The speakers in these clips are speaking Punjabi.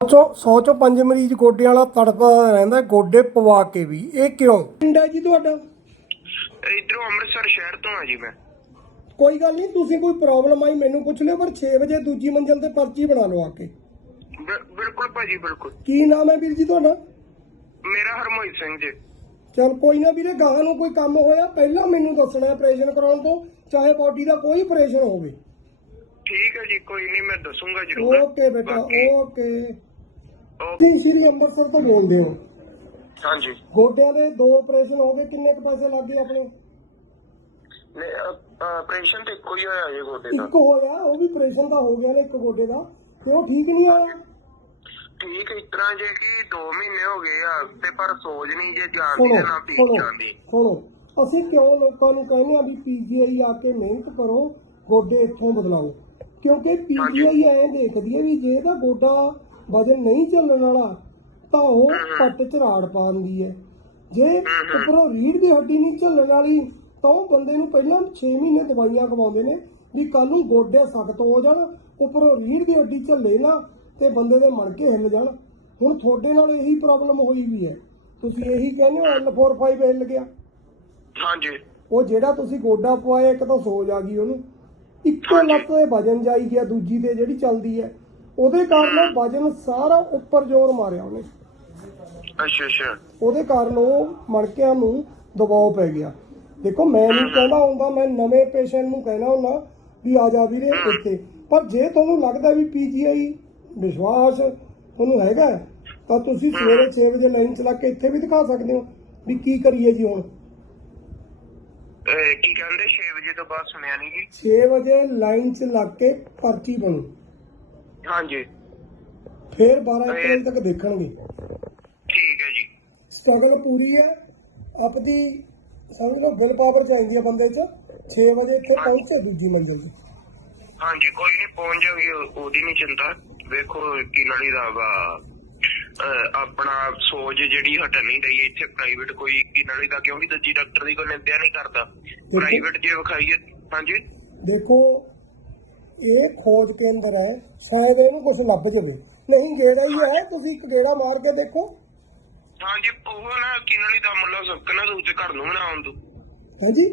ਚੋਂ 100 ਚੋਂ 5 ਮਰੀਜ਼ ਗੋਡੇ ਵਾਲਾ ਤੜਫਦਾ ਰਹਿੰਦਾ ਗੋਡੇ ਪਵਾ ਕੇ ਵੀ। ਇਹ ਕਿਉਂ? ਪਿੰਡਾ ਜੀ ਤੁਹਾਡਾ? ਇਧਰੋਂ ਅੰਮ੍ਰਿਤਸਰ ਸ਼ਹਿਰ ਤੋਂ ਆ ਜੀ ਮੈਂ। ਕੋਈ ਗੱਲ ਨਹੀਂ ਤੁਸੀਂ ਕੋਈ ਪ੍ਰੋਬਲਮ ਆਈ ਮੈਨੂੰ ਪੁੱਛ ਲਿਓ ਪਰ 6 ਵਜੇ ਦੂਜੀ ਮੰਜ਼ਲ ਤੇ ਪਰਚੀ ਬਣਾ ਲਓ ਆ ਕੇ। ਬਿ- ਬਿਲਕੁਲ ਭਾਜੀ ਬਿਲਕੁਲ। ਕੀ ਨਾਮ ਹੈ ਵੀਰ ਜੀ ਤੁਹਾਡਾ? ਮੇਰਾ ਹਰਮੋਹਿਤ ਸਿੰਘ ਜੀ। ਚਲ ਕੋਈ ਨਾ ਵੀਰੇ ਗਾਹਾਂ ਨੂੰ ਕੋਈ ਕੰਮ ਹੋਇਆ ਪਹਿਲਾਂ ਮੈਨੂੰ ਦੱਸਣਾ ਆਪਰੇਸ਼ਨ ਕਰਾਉਣ ਤੋਂ ਚਾਹੇ ਬੋਡੀ ਦਾ ਕੋਈ ਆਪਰੇਸ਼ਨ ਹੋਵੇ। ਠੀਕ ਹੈ ਜੀ ਕੋਈ ਨਹੀਂ ਮੈਂ ਦੱਸੂਗਾ ਜ਼ਰੂਰ। ਓਕੇ ਬੇਟਾ ਬਾਕੀ- ਓਕੇ। ਤੁਸੀਂ ਸ਼੍ਰੀ ਅੰਮ੍ਰਿਤਸਰ ਤੋਂ ਬੋਲਦੇ ਹੋ। ਹਾਂਜੀ। ਗੋਡਿਆਂ ਦੇ ਦੋ ਆਪਰੇਸ਼ਨ ਹੋ ਗਏ ਕਿੰਨੇ ਕੁ ਪੈਸੇ ਲੱਗੇ ਆਪਣੇ? ਆਪਰੇਸ਼ਨ ਤੇ ਹੀ ਹੋਇਆ ਜੀ ਗੋਡੇ ਦਾ। ਇੱਕ ਹੋਇਆ ਉਹ ਵੀ ਆਪਰੇਸ਼ਨ ਦਾ ਹੋ ਗਿਆ ਨਾ ਇੱਕ ਗੋਡੇ ਦਾ। ਤੇ ਉਹ ਠੀਕ ਨਹੀਂ ਆਇਆ ਠੀਕ ਇਸ ਤਰ੍ਹਾਂ ਜੇ ਕਿ 2 ਮਹੀਨੇ ਹੋ ਗਏ ਆ ਤੇ ਪਰ ਸੋਜ ਨਹੀਂ ਜੇ ਸੁਣੋ ਤੇ ਨਾ ਸੁਣੋ ਜਾਂਦੀ ਸੁਣੋ ਅਸੀਂ ਕਿਉਂ ਲੋਕਾਂ ਨੂੰ ਕਹਿੰਦੇ ਆ ਵੀ ਪੀਜੀਆਈ ਆ ਕੇ ਮਿਹਨਤ ਕਰੋ ਗੋਡੇ ਇੱਥੋਂ ਬਦਲਾਓ। ਕਿਉਂਕਿ ਪੀਜੀਆਈ ਐਂ ਦੇਖਦੀ ਹੈ ਵੀ ਜੇ ਇਹਦਾ ਗੋਡਾ ਵਜਨ ਨਹੀਂ ਚੱਲਣ ਵਾਲਾ ਤਾਂ ਉਹ ਪੱਟ ਚ ਰਾੜ ਪਾ ਦਿੰਦੀ ਹੈ ਜੇ ਉੱਪਰੋਂ ਰੀੜ ਦੀ ਹੱਡੀ ਨਹੀਂ ਚੱਲਣ ਵਾਲੀ ਤਾਂ ਉਹ ਬੰਦੇ ਨੂੰ ਪਹਿਲਾਂ 6 ਮਹੀਨੇ ਦਵਾਈਆਂ ਖਵਾਉਂਦੇ ਨੇ ਵੀ ਕੱਲ ਨੂੰ ਗੋਡੇ ਸਖਤ ਹੋ ਜਾਣ ਉੱਪਰੋਂ ਰੀੜ ਦੀ ਹੱਡੀ ਝੱਲੇ ਨਾ ਤੇ ਬੰਦੇ ਦੇ ਮਣਕੇ ਹਿੱਲ ਜਾਣ। ਹੁਣ ਤੁਹਾਡੇ ਨਾਲ ਇਹੀ ਪ੍ਰੋਬਲਮ ਹੋਈ ਵੀ ਹੈ। ਤੁਸੀਂ ਇਹੀ ਕਹਿੰਦੇ ਹੋ L45 ਹਿੱਲ ਗਿਆ। ਹਾਂਜੀ। ਉਹ ਜਿਹੜਾ ਤੁਸੀਂ ਗੋਡਾ ਪਵਾਇਆ ਇੱਕ ਤਾਂ ਸੋਜ ਆ ਗਈ ਉਹਨੂੰ। ਇੱਕੋ ਲੱਤ ਤੇ ਵਜਨ ਜਾਈ ਗਿਆ ਦੂਜੀ ਤੇ ਜਿਹੜੀ ਚੱਲਦੀ ਹੈ। ਉਹਦੇ ਕਾਰਨ ਵਜਨ ਸਾਰਾ ਉੱਪਰ ਜ਼ੋਰ ਮਾਰਿਆ ਉਹਨੇ। ਅੱਛਾ ਅੱਛਾ। ਉਹਦੇ ਕਾਰਨ ਉਹ ਮਣਕਿਆਂ ਨੂੰ ਦਬਾਅ ਪੈ ਗਿਆ। ਦੇਖੋ ਮੈਂ ਨਹੀਂ ਕਹਿੰਦਾ ਹੁੰਦਾ ਮੈਂ ਨਵੇਂ ਪੇਸ਼ੈਂਟ ਨੂੰ ਕਹਿਣਾ ਹੁੰਦਾ ਵੀ ਆ ਜਾ ਵੀਰੇ ਇੱਥੇ। ਪਰ ਜੇ ਤੁਹਾਨੂੰ ਲੱਗਦਾ ਵੀ ਪੀਜੀਆਈ ਵਿਸ਼ਵਾਸ ਤੁਹਾਨੂੰ ਹੈਗਾ ਤਾਂ ਤੁਸੀਂ ਸਵੇਰੇ 6 ਵਜੇ ਲਾਈਨ ਚਲਾ ਕੇ ਇੱਥੇ ਵੀ ਦਿਖਾ ਸਕਦੇ ਹੋ ਵੀ ਕੀ ਕਰੀਏ ਜੀ ਹੁਣ। ਕੀ ਕਹਿੰਦੇ 6 ਵਜੇ ਤੋਂ ਬਾਅਦ ਸੁਣਿਆ ਨਹੀਂ ਜੀ? 6 ਵਜੇ ਲਾਈਨ 'ਚ ਲੱਗ ਕੇ ਪਰਚੀ ਬਣੂ। ਹਾਂਜੀ। ਫਿਰ 12 ਇੱਕ ਵਜੇ ਤੱਕ ਦੇਖਣਗੇ। ਠੀਕ ਹੈ ਜੀ। ਸਟਰਗਲ ਪੂਰੀ ਹੈ। ਆਪਦੀ ਸਮਝ ਲਓ ਬਿਲ ਪਾਵਰ ਚਾਹੀਦੀ ਹੈ ਬੰਦੇ 'ਚ। 6 ਵਜੇ ਇੱਥੇ ਪਹੁੰਚੇ ਦੂਜੀ ਮੰਜ਼ਿਲ 'ਤੇ ਹਾਂਜੀ ਕੋਈ ਨਹੀਂ ਪਹੁੰਚ ਜਾਗੀ ਉਹ- ਉਹਦੀ ਨਹੀਂ ਚਿੰਤਾ। ਵੇਖੋ ਕੀ ਨਾਲੀ ਦਾ ਵਾ। ਆਪਣਾ ਸੋਜ ਜਿਹੜੀ ਹਟਣ ਨਹੀਂ ਰਹੀ ਇੱਥੇ। ਪ੍ਰਾਈਵੇਟ ਕੋਈ ਕੀ ਨਾਲੀ ਦਾ ਕਿਉਂਕਿ ਦੂਜੀ ਡਾਕਟਰ ਦੀ ਕੋਈ ਨਿੰਦਿਆ ਨਹੀਂ ਕਰਦਾ। ਪ੍ਰਾਈਵੇਟ ਜੇ ਵਿਖਾਈਏ ਹਾਂਜੀ। ਦੇਖੋ ਇਹ ਖੋਜ ਕੇਂਦਰ ਹੈ ਸ਼ਾਇਦ ਇਹਨੂੰ ਕੁਝ ਲੱਭ ਜਾਵੇ। ਨਹੀਂ ਗੇੜਾ ਹੀ ਹੈ ਤੁਸੀਂ ਇੱਕ ਗੇੜਾ ਮਾਰ ਕੇ ਦੇਖੋ। ਹਾਂਜੀ ਉਹ ਨਾ ਕੀ ਨਾਲੀ ਦਾ ਮੁੱਲਾ ਸਬਕ ਨਾ ਦੂ ਤੇ ਘਰ ਨੂੰ ਵੀ ਨਾ ਆਉਣ ਦੂ ਹਾਂਜੀ?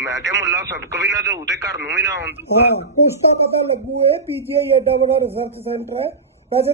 ਮੈਂ ਕਿਹਾ ਮੁੱਲਾ ਸਬਕ ਵੀ ਨਾ ਦੂ ਤੇ ਘਰ ਨੂੰ ਵੀ ਨਾ ਆਉਣ ਦੂ ਹਾਂ ਕੁਛ ਤਾਂ ਪਤਾ ਲੱਗੂ ਇਹ ਪੀਜੀਆਈ ਐਡਾ ਵੱਡਾ ਰਿਸਰਚ ਸੈਂਟਰ ਹੈ। ਵੈਸੇ